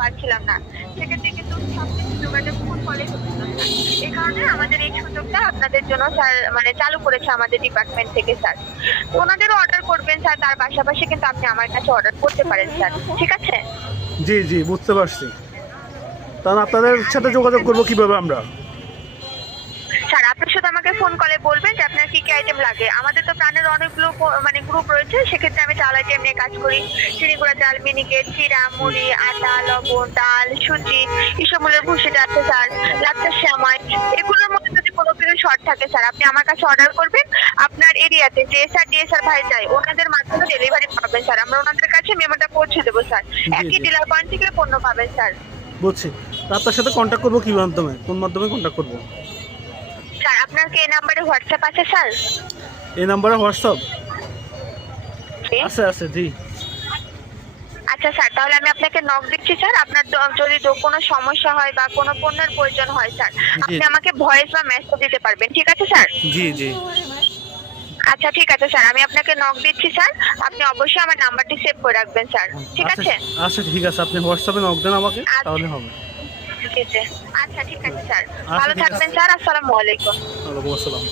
পাচ্ছিলাম না, সেক্ষেত্রে কিন্তু সবকিছু যোগাযোগ ফোন কলে হচ্ছিল স্যার। এই কারণে আমাদের এই সুযোগটা আপনাদের জন্য স্যার মানে চালু করেছে আমাদের ডিপার্টমেন্ট থেকে স্যার। ওনাদেরও অর্ডার করবেন স্যার, তার পাশাপাশি কিন্তু আপনি আমার কাছে অর্ডার করতে পারেন স্যার, ঠিক আছে? জি জি, বুঝতে পারছি। তাহলে আপনাদের সাথে যোগাযোগ করবো কিভাবে আমরা? স্যার আপনি শুধু আমাকে ফোন কলে বলবেন যে আপনার কি কি আইটেম লাগে। আমাদের তো প্রাণের অনেকগুলো মানে গ্রুপ রয়েছে, সেক্ষেত্রে আমি চাল আইটেম নিয়ে কাজ করি। চিনিগুড়া চাল, মিনিকেট, চিড়া, মুড়ি, আটা, লবণ, ডাল, সুজি, ইসবগুলের ভুসিটা আছে স্যার, লাচ্ছা সেমাই। এগুলোর মধ্যে যদি কোনো কিছু শর্ট থাকে স্যার, আপনি আমার কাছে অর্ডার করবেন। আপনার এরিয়াতে যে স্যার ডিএসআর ভাই চাই ওনাদের মাধ্যমে ডেলিভারি পাবেন স্যার। আমরা ওনাদের কাছে মেমোটা পৌঁছে দেবো স্যার। একই জি। ডিলার পয়েন্ট থেকে পণ্য পাবেন স্যার। বুঝছি। তা আপনার সাথে কন্ট্যাক্ট করবো কি মাধ্যমে, কোন মাধ্যমে কন্ট্যাক্ট করবো? স্যার আপনার কি এই নাম্বারে হোয়াটসঅ্যাপ আছে স্যার? এই নাম্বারে হোয়াটসঅ্যাপ জি। আছে? আছে, জি। আচ্ছা স্যার, তাহলে আমি আপনাকে নক দিচ্ছি স্যার। আপনার যদি কোনো সমস্যা হয় বা কোনো পণ্যের প্রয়োজন হয় স্যার, আপনি আমাকে ভয়েস বা মেসেজ দিতে পারবেন, ঠিক আছে স্যার? জি জি। আচ্ছা ঠিক আছে স্যার, আমি আপনাকে নক দিচ্ছি স্যার। আপনি অবশ্যই আমার নাম্বারটি সেভ করে রাখবেন স্যার, ঠিক আচ্ছা আছে? আচ্ছা, ঠিক আছে, আপনি হোয়াটসঅ্যাপে নক দেন আমাকে, আচ্ছা। তাহলে হবে। জি জি। আচ্ছা ঠিক আছে স্যার, আচ্ছা, ভালো ঠিক আছে। থাকবেন স্যার। আসসালামু আলাইকুম। ওয়ালাইকুম আসসালাম।